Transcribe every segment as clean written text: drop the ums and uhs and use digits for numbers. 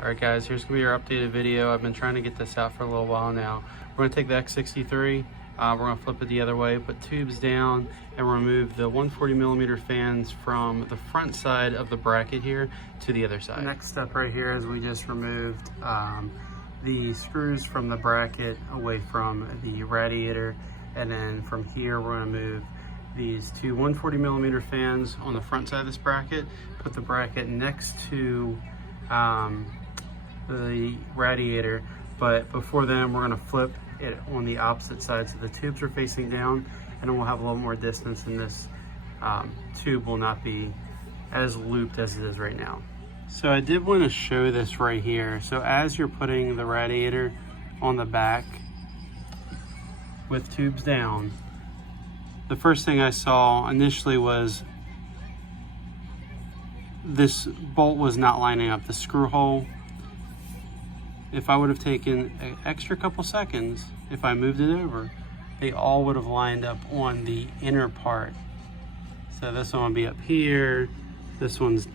Alright guys, here's going to be our updated video. I've been trying to get this out for a little while now. We're going to take the X63, we're going to flip it the other way, put tubes down, and remove the 140mm fans from the front side of the bracket here to the other side. The next step right here is we just removed the screws from the bracket away from the radiator, and then from here we're going to move these two 140mm fans on the front side of this bracket, put the bracket next to the radiator, but before then we're going to flip it on the opposite side so the tubes are facing down, and then we'll have a little more distance, and this tube will not be as looped as it is right now. So I did want to show this right here. So as you're putting the radiator on the back with tubes down, the first thing I saw initially was this bolt was not lining up, the screw hole. If I would have taken an extra couple seconds, if I moved it over, they all would have lined up on the inner part. So this one will be up here, this one's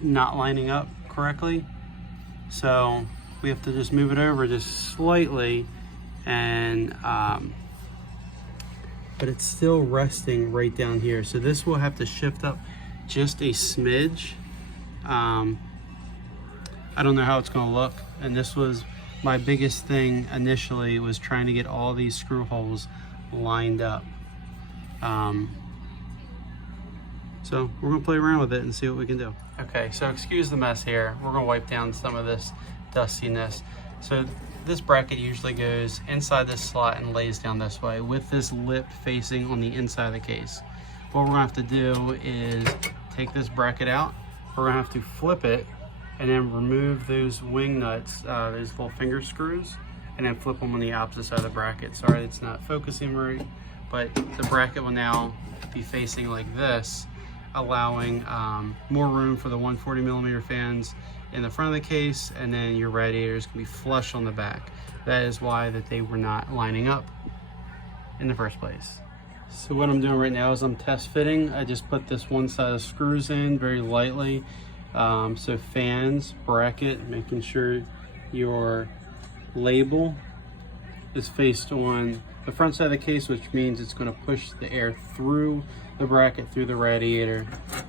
not lining up correctly. So we have to just move it over just slightly, and but it's still resting right down here. So this will have to shift up just a smidge. I don't know how it's going to look, and this was my biggest thing initially, was trying to get all these screw holes lined up. So we're going to play around with it and see what we can do. Okay, so excuse the mess here. We're going to wipe down some of this dustiness. So this bracket usually goes inside this slot and lays down this way with this lip facing on the inside of the case. What we're going to have to do is take this bracket out. We're going to have to flip it and then remove those wing nuts, those little finger screws, and then flip them on the opposite side of the bracket. Sorry, it's not focusing right, but the bracket will now be facing like this, allowing more room for the 140mm fans in the front of the case, and then your radiators can be flush on the back. That is why that they were not lining up in the first place. So what I'm doing right now is I'm test fitting. I just put this one side of screws in very lightly. So fans, bracket, making sure your label is faced on the front side of the case, which means it's going to push the air through the bracket, through the radiator,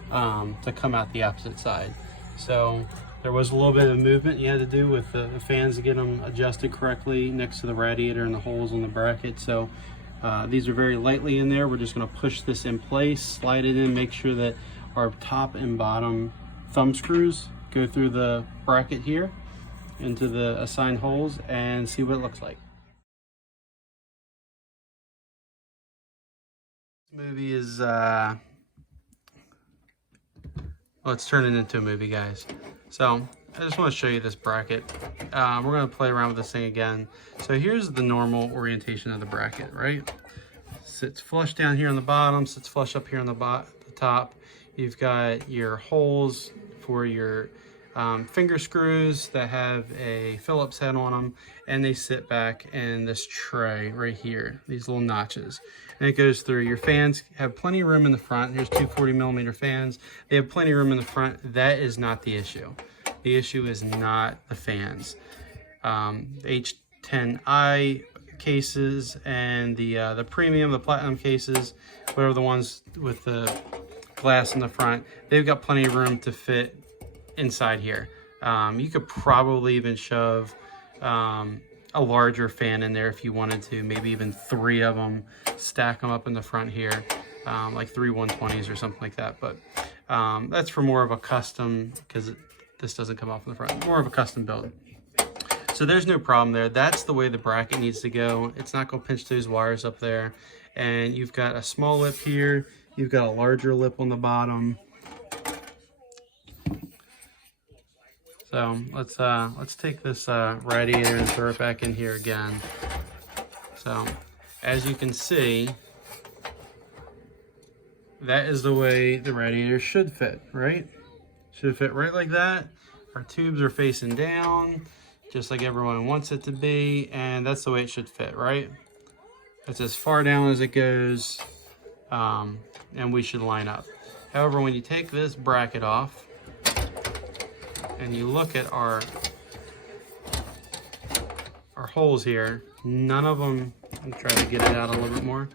to come out the opposite side. So there was a little bit of movement you had to do with the fans to get them adjusted correctly next to the radiator and the holes in the bracket. So these are very lightly in there. We're just going to push this in place, slide it in, make sure that our top and bottom thumb screws go through the bracket here into the assigned holes, and see what it looks like. This movie is well, it's turning into a movie, guys. So I just want to show you this bracket. We're going to play around with this thing again. So here's the normal orientation of the bracket, right? Sits flush down here on the bottom, sits flush up here on the top. You've got your holes for your finger screws that have a Phillips head on them, and they sit back in this tray right here, these little notches, and it goes through. Your fans have plenty of room in the front. Here's two 40mm fans. They have plenty of room in the front. That is not the issue. The issue is not the fans. The H510 cases and the premium, the platinum cases, whatever, the ones with the glass in the front, they've got plenty of room to fit inside here. You could probably even shove a larger fan in there if you wanted to, maybe even 3 of them, stack them up in the front here, like 3 120s or something like that. But that's for more of a custom, because this doesn't come off in the front, more of a custom build. So there's no problem there. That's the way the bracket needs to go. It's not going to pinch those wires up there. And you've got a small lip here, you've got a larger lip on the bottom. So let's take this radiator and throw it back in here again. So as you can see, that is the way the radiator should fit, right? Should fit right like that. Our tubes are facing down, just like everyone wants it to be, and that's the way it should fit, right? It's as far down as it goes, and we should line up. However, when you take this bracket off, and you look at our holes here, none of them, I'm trying to get it out a little bit more,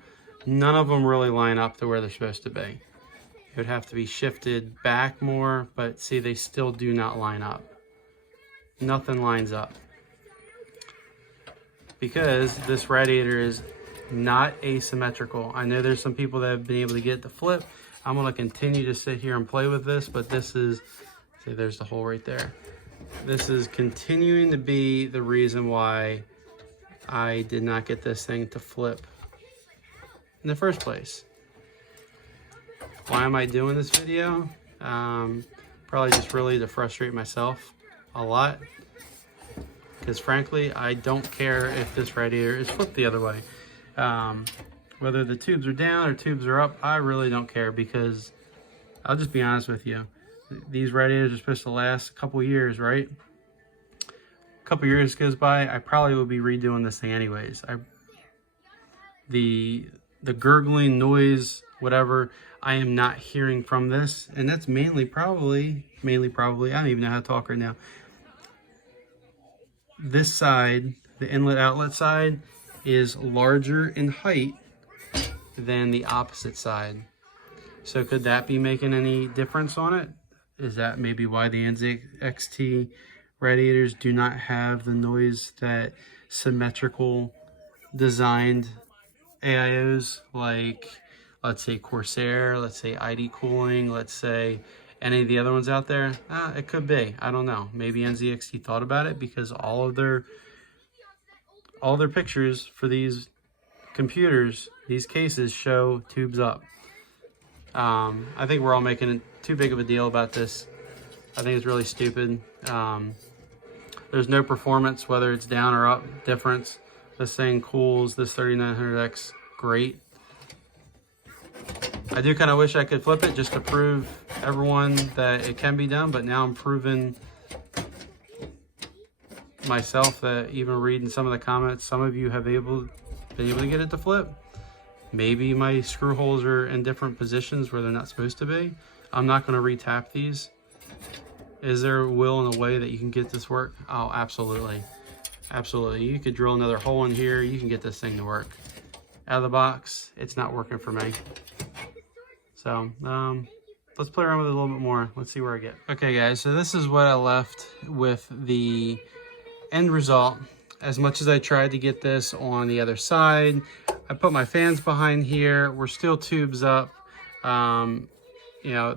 none of them really line up to where they're supposed to be. It would have to be shifted back more, but see, they still do not line up. Nothing lines up. Because this radiator is not asymmetrical. I know there's some people that have been able to get it to flip. I'm gonna continue to sit here and play with this, but this is, see, there's the hole right there. This is continuing to be the reason why I did not get this thing to flip in the first place. Why am I doing this video? Probably just really to frustrate myself a lot. Because frankly, I don't care if this radiator is flipped the other way. Whether the tubes are down or tubes are up, I really don't care, because I'll just be honest with you. These radiators are supposed to last a couple years, right? A couple years goes by, I probably will be redoing this thing anyways. The gurgling noise, whatever, I am not hearing from this, and that's mainly probably, I don't even know how to talk right now. This side, the inlet outlet side, is larger in height than the opposite side. So could that be making any difference on it? Is that maybe why the NZXT radiators do not have the noise that symmetrical designed AIOs, like let's say Corsair, let's say ID Cooling, let's say any of the other ones out there? It could be. I don't know. Maybe NZXT thought about it, because all of their pictures for these computers, these cases, show tubes up. I think we're all making too big of a deal about this. I think it's really stupid. There's no performance, whether it's down or up, difference. This thing cools this 3900X great. I do kind of wish I could flip it just to prove everyone that it can be done, but now I'm proving myself that even reading some of the comments, some of you have been able to get it to flip. Maybe my screw holes are in different positions where they're not supposed to be. I'm not going to re-tap these. Is there a will and a way that you can get this work? Oh, absolutely. Absolutely. You could drill another hole in here. You can get this thing to work. Out of the box, it's not working for me. So, let's play around with it a little bit more. Let's see where I get. Okay, guys, so this is what I left with the end result. As much as I tried to get this on the other side, I put my fans behind here. We're still tubes up. You know,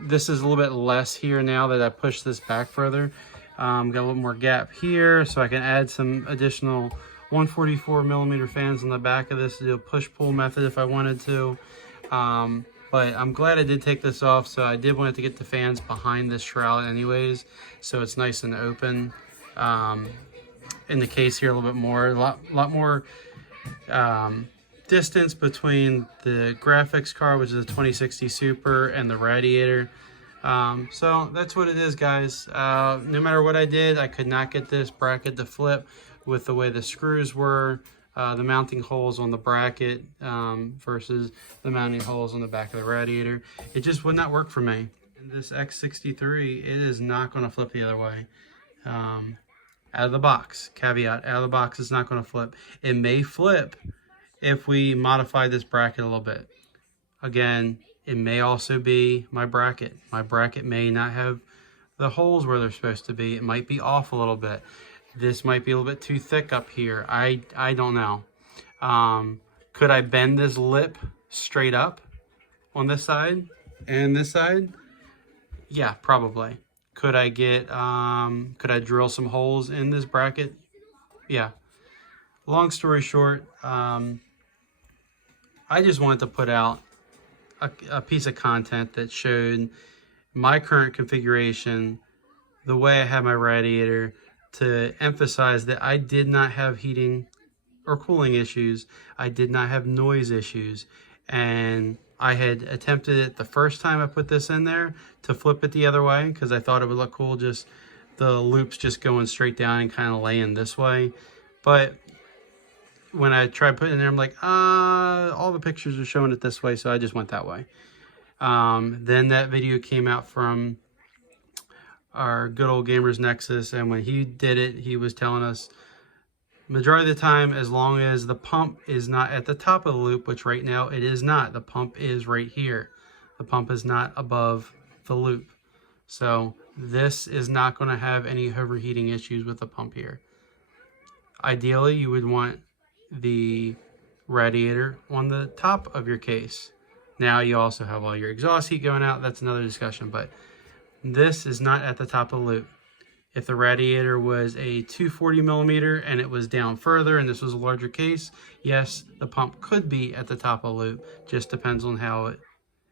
this is a little bit less here now that I pushed this back further. Got a little more gap here, so I can add some additional 144 millimeter fans on the back of this to do a push-pull method if I wanted to. But I'm glad I did take this off, so I did want to get the fans behind this shroud anyways, so it's nice and open. In the case here a little bit more, a lot more distance between the graphics card, which is a 2060 Super, and the radiator. So that's what it is, guys. No matter what I did, I could not get this bracket to flip with the way the screws were. The mounting holes on the bracket versus the mounting holes on the back of the radiator. It just would not work for me. And this X63, it is not going to flip the other way. Out of the box, caveat, out of the box, it's not going to flip. It may flip if we modify this bracket a little bit. Again, it may also be my bracket. My bracket may not have the holes where they're supposed to be. It might be off a little bit. This might be a little bit too thick up here. I don't know. Could I bend this lip straight up on this side and this side? Yeah, probably. Could I get, could I drill some holes in this bracket? Yeah. Long story short, I just wanted to put out a piece of content that showed my current configuration, the way I have my radiator, to emphasize that I did not have heating or cooling issues. I did not have noise issues. And I had attempted it the first time I put this in there to flip it the other way because I thought it would look cool, just the loops just going straight down and kind of laying this way. But when I tried putting it in there, I'm like, all the pictures are showing it this way, so I just went that way. Then that video came out from our good old Gamers Nexus, and when he did it, he was telling us majority of the time, as long as the pump is not at the top of the loop, which right now it is not. The pump is right here. The pump is not above the loop. So this is not going to have any overheating issues with the pump here. Ideally, you would want the radiator on the top of your case. Now you also have all your exhaust heat going out. That's another discussion, but this is not at the top of the loop. If the radiator was a 240 millimeter and it was down further and this was a larger case, yes, the pump could be at the top of the loop. Just depends on how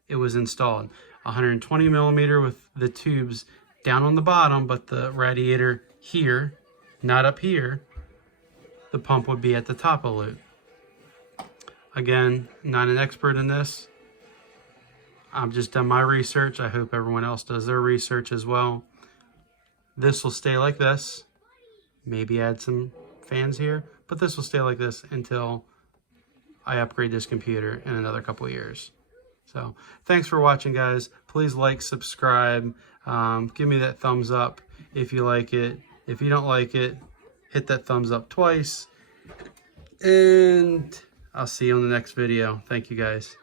it was installed. 120 millimeter with the tubes down on the bottom, but the radiator here, not up here, the pump would be at the top of the loop. Again, not an expert in this. I've just done my research. I hope everyone else does their research as well. This will stay like this. Maybe add some fans here, but this will stay like this until I upgrade this computer in another couple of years. So thanks for watching, guys. Please like, subscribe, give me that thumbs up if you like it. If you don't like it, hit that thumbs up twice. And I'll see you on the next video. Thank you, guys.